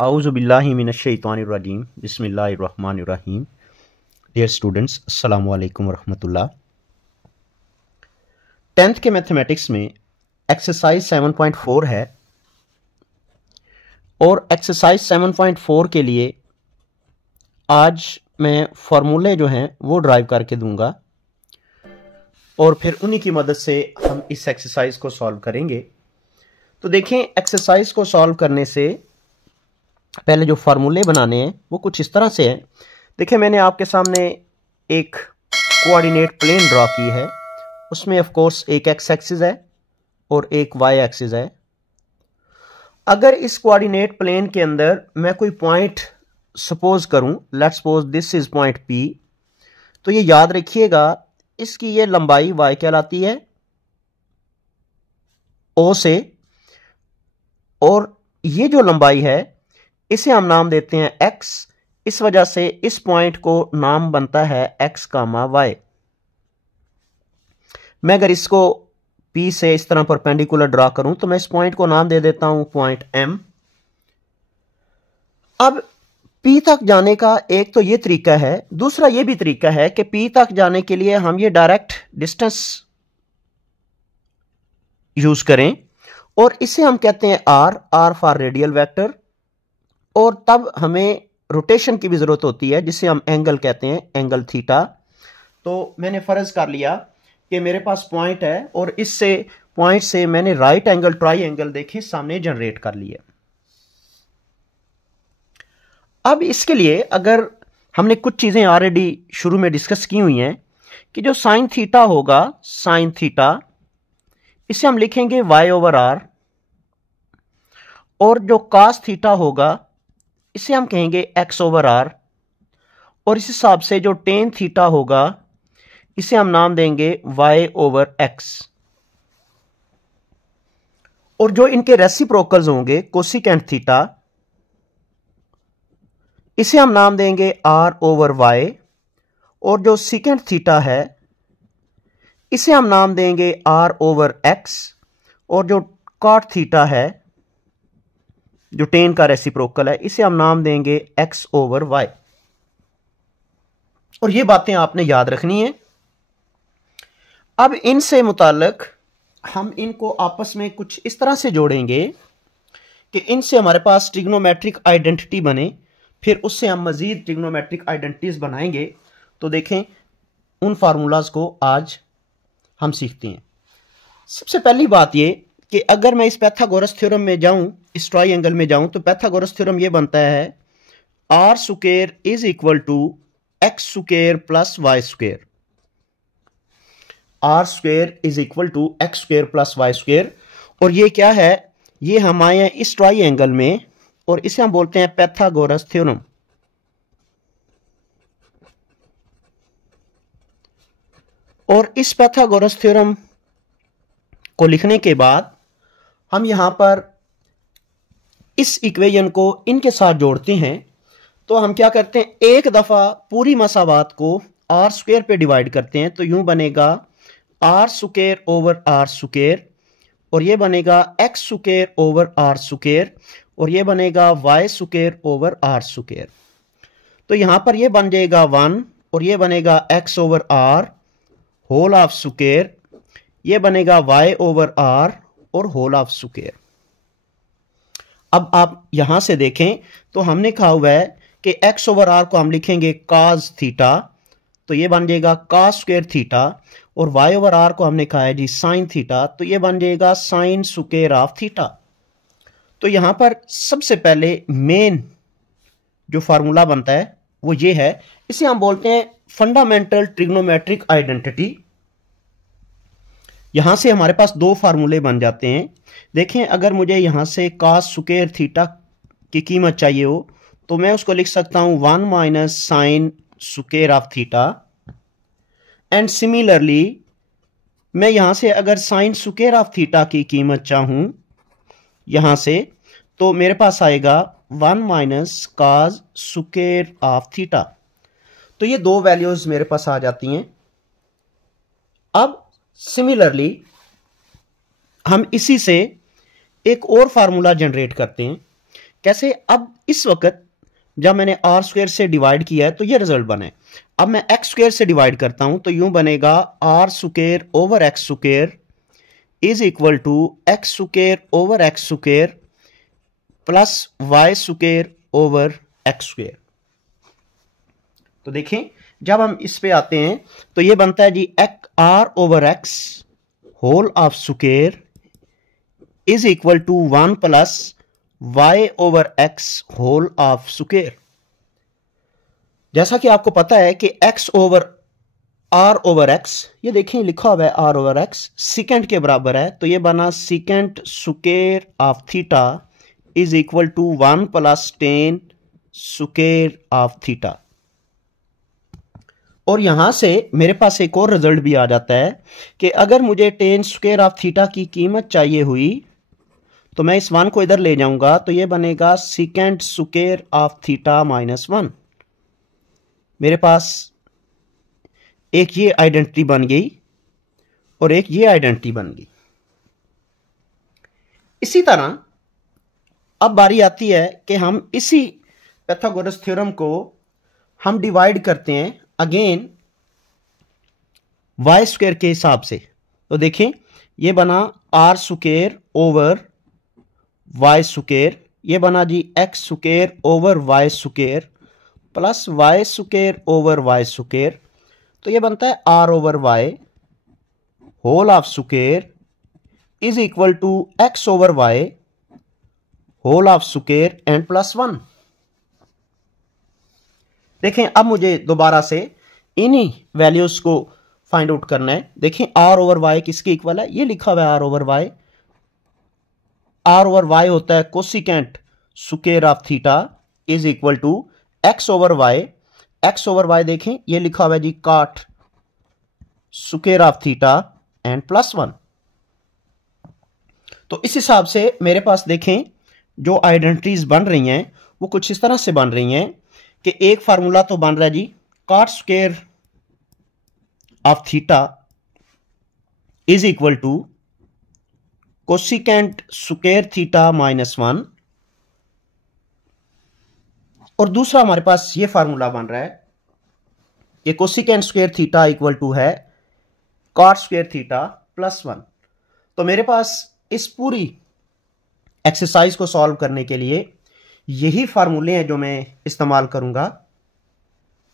आऊज़ुबिल्लाहि मिनश्शैतानिर्रजीम बिस्मिल्लाहिर्रहमानिर्रहीम। Dear students, अस्सलामु अलैकुम वरहमतुल्लाह। 10th के मैथमेटिक्स में एक्सरसाइज 7.4 है और एक्सरसाइज 7.4 के लिए आज मैं फार्मूले जो हैं वो ड्राइव करके दूंगा और फिर उन्हीं की मदद से हम इस एक्सरसाइज को सॉल्व करेंगे। तो देखें, एक्सरसाइज को सॉल्व करने से पहले जो फार्मूले बनाने हैं वो कुछ इस तरह से हैं। देखिए, मैंने आपके सामने एक कोऑर्डिनेट प्लेन ड्रॉ की है। उसमें ऑफ कोर्स एक एक्स एक्सिस है और एक वाई एक्सिस है। अगर इस कोऑर्डिनेट प्लेन के अंदर मैं कोई पॉइंट सपोज करूं, let's suppose this is point P, तो ये याद रखिएगा इसकी ये लंबाई वाई कहलाती है ओ से, और ये जो लंबाई है इसे हम नाम देते हैं x। इस वजह से इस पॉइंट को नाम बनता है x, y। मैं अगर इसको P से इस तरह परपेंडिकुलर ड्रा करूं तो मैं इस पॉइंट को नाम दे देता हूं पॉइंट M। अब P तक जाने का एक तो ये तरीका है, दूसरा ये भी तरीका है कि P तक जाने के लिए हम ये डायरेक्ट डिस्टेंस यूज करें और इसे हम कहते हैं R फॉर रेडियल वेक्टर। और तब हमें रोटेशन की भी जरूरत होती है जिसे हम एंगल कहते हैं, एंगल थीटा। तो मैंने फर्ज कर लिया कि मेरे पास पॉइंट है और इससे पॉइंट से मैंने राइट एंगल ट्राइंगल देखे सामने जनरेट कर लिया। अब इसके लिए अगर हमने कुछ चीजें ऑलरेडी शुरू में डिस्कस की हुई हैं कि जो साइन थीटा होगा, साइन थीटा, इसे हम लिखेंगे y/r, और जो cos थीटा होगा इसे हम कहेंगे x/r, और इस हिसाब से जो टेन थीटा होगा इसे हम नाम देंगे y/x। और जो इनके रेसिप्रोकल्स होंगे कोसिकेंट थीटा, इसे हम नाम देंगे r/y, और जो सीकेंट थीटा है इसे हम नाम देंगे r/x, और जो कॉट थीटा है जो टेन का रेसिप्रोकल है इसे हम नाम देंगे x/y। और ये बातें आपने याद रखनी है। अब इनसे मुताल्लिक हम इनको आपस में कुछ इस तरह से जोड़ेंगे कि इनसे हमारे पास ट्रिग्नोमेट्रिक आइडेंटिटी बने, फिर उससे हम मजीद ट्रिग्नोमेट्रिक आइडेंटिटीज बनाएंगे। तो देखें, उन फार्मूलाज को आज हम सीखते हैं। सबसे पहली बात ये कि अगर मैं इस पैथागोरस थ्योरम में जाऊं, इस ट्राइंगल में जाऊं, तो पैथागोरस थ्योरम ये बनता है r square is equal to x square plus y square. r square is equal to x square plus y square. और ये क्या है? ये हम आए हैं इस ट्राइंगल में और इसे हम बोलते हैं पैथागोरस थ्योरम। और इस पैथागोरस थ्योरम को लिखने के बाद हम यहां पर इस इक्वेशन को इनके साथ जोड़ते हैं। तो हम क्या करते हैं, एक दफा पूरी मसावात को r स्क्वायर पे डिवाइड करते हैं, तो यूं बनेगा r square over r square, और ये बनेगा x square over r square, और ये बनेगा y square over r square. तो यहां पर ये बन जाएगा 1, और ये बनेगा x over r whole of square, ये बनेगा y ओवर r और होल ऑफ स्क्वायर। अब आप यहां से देखें तो हमने कहा हुआ है कि x ओवर r को हम लिखेंगे cos थीटा, तो ये बन जाएगा cos स्क्वायर थीटा, और y ओवर r को हमने कहा है जी sin थीटा, तो ये बन जाएगा sin स्क्वायर ऑफ थीटा। तो यहां पर सबसे पहले मेन जो फार्मूला बनता है वो ये है, इसे हम बोलते हैं फंडामेंटल ट्रिग्नोमेट्रिक आइडेंटिटी। यहां से हमारे पास दो फार्मूले बन जाते हैं। देखें, अगर मुझे यहां से cos स्क्वायर थीटा की कीमत चाहिए हो तो मैं उसको लिख सकता हूं 1 minus sine square of theta. And similarly मैं यहां से अगर साइन स्क्वायर ऑफ थीटा की कीमत चाहूं यहां से, तो मेरे पास आएगा 1 minus cos square of theta. तो ये दो वैल्यूज मेरे पास आ जाती हैं। अब सिमिलरली हम इसी से एक और फार्मूला जनरेट करते हैं कैसे? अब इस वक्त जब मैंने आर स्क्वायर से डिवाइड किया है तो ये रिजल्ट बने। अब मैं एक्स स्क्वायर से डिवाइड करता हूं तो यूं बनेगा R square over X square is equal to X square over X square plus Y square over X square. तो देखें जब हम इस पे आते हैं तो ये बनता है जी R over X whole of square is equal to 1 plus Y over X whole of square. जैसा कि आपको पता है कि x over R over X, ये देखिए लिखा हुआ है आर ओवर एक्स सीकेंट के बराबर है, तो ये बना secant square of theta is equal to 1 plus tan square of theta. और यहां से मेरे पास एक और रिजल्ट भी आ जाता है कि अगर मुझे टेन स्क्वायर ऑफ थीटा की कीमत चाहिए हुई तो मैं इस 1 को इधर ले जाऊंगा तो ये बनेगा secant square of theta minus 1। मेरे पास एक ये आइडेंटिटी बन गई और एक ये आइडेंटिटी बन गई। इसी तरह अब बारी आती है कि हम इसी पाइथागोरस थ्योरम को हम डिवाइड करते हैं अगेन वाई स्क्वायर के हिसाब से। तो देखें ये बना R square over Y square, ये बना जी X square over Y square plus Y square over Y square, तो ये बनता है R over Y whole of square is equal to X over Y whole of square and plus 1। देखें अब मुझे दोबारा से इन्हीं वैल्यूज को फाइंड आउट करना है। देखें आर ओवर वाई किसके इक्वल है? ये लिखा हुआ है R over Y. R over Y होता है cosecant square of theta is equal to X over Y. X over Y देखें ये लिखा हुआ है जी cot square of theta and plus 1। तो इस हिसाब से मेरे पास देखें जो आइडेंटिटीज बन रही हैं वो कुछ इस तरह से बन रही हैं कि एक फार्मूला तो बन रहा है जी cot square of theta is equal to cosecant square theta minus 1, और दूसरा हमारे पास ये फार्मूला बन रहा है कि cosecant square theta equal to है कॉट स्क्वायर थीटा प्लस 1। तो मेरे पास इस पूरी एक्सरसाइज को सॉल्व करने के लिए यही फार्मूले हैं जो मैं इस्तेमाल करूंगा।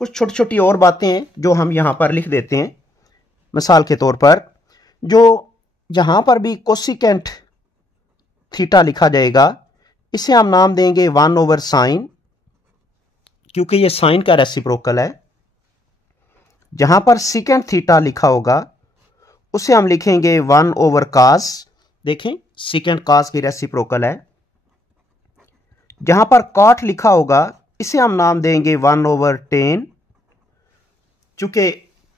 कुछ छोटी छोटी और बातें हैं जो हम यहां पर लिख देते हैं। मिसाल के तौर पर जो जहां पर भी कोसिकेंट थीटा लिखा जाएगा इसे हम नाम देंगे 1 ओवर साइन, क्योंकि ये साइन का रेसिप्रोकल है। जहां पर सीकेंट थीटा लिखा होगा उसे हम लिखेंगे 1 ओवर कास। देखें सीकेंट कास की रेसिप्रोकल है। जहां पर कॉट लिखा होगा इसे हम नाम देंगे 1 ओवर टेन, चूंकि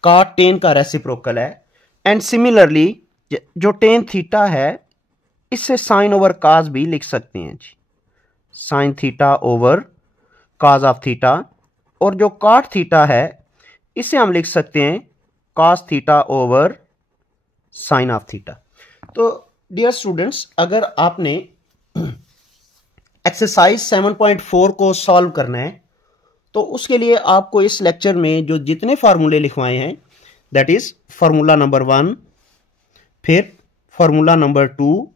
कॉट टेन का रेसिप्रोकल है। एंड सिमिलरली जो टेन थीटा है इससे साइन ओवर कास भी लिख सकते हैं जी, sine theta over cos of theta. और जो कॉट थीटा है इसे हम लिख सकते हैं cos theta over sine of theta. तो डियर स्टूडेंट्स, अगर आपने एक्सरसाइज 7.4 को सॉल्व करना है तो उसके लिए आपको इस लेक्चर में जो जितने फार्मूले लिखवाए हैं, दैट इज फार्मूला नंबर 1, फिर formula number 2,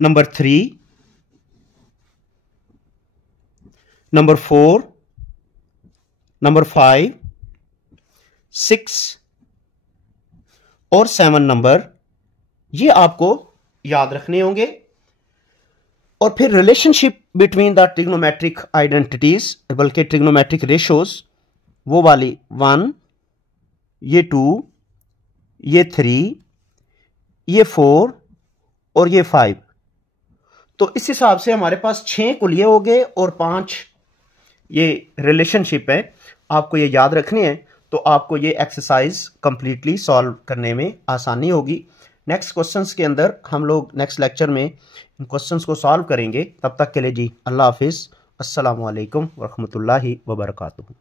number 3, number 4, number 5, 6 और 7 नंबर, ये आपको याद रखने होंगे। और फिर relationship between the trigonometric identities, बल्कि ट्रिग्नोमेट्रिक रेशोज, वो वाली 1, ये 2, ये 3, ये 4 और ये 5। तो इस हिसाब से हमारे पास 6 कुल ये हो गए और 5 ये रिलेशनशिप है, आपको ये याद रखने हैं। तो आपको ये एक्सरसाइज कंप्लीटली सॉल्व करने में आसानी होगी। नेक्स्ट क्वेश्चंस के अंदर हम लोग नेक्स्ट लेक्चर में इन क्वेश्चंस को सॉल्व करेंगे। तब तक के लिए जी अल्लाह हाफिज़, अस्सलामु अलैकुम व रहमतुल्लाहि व बरकातुहू।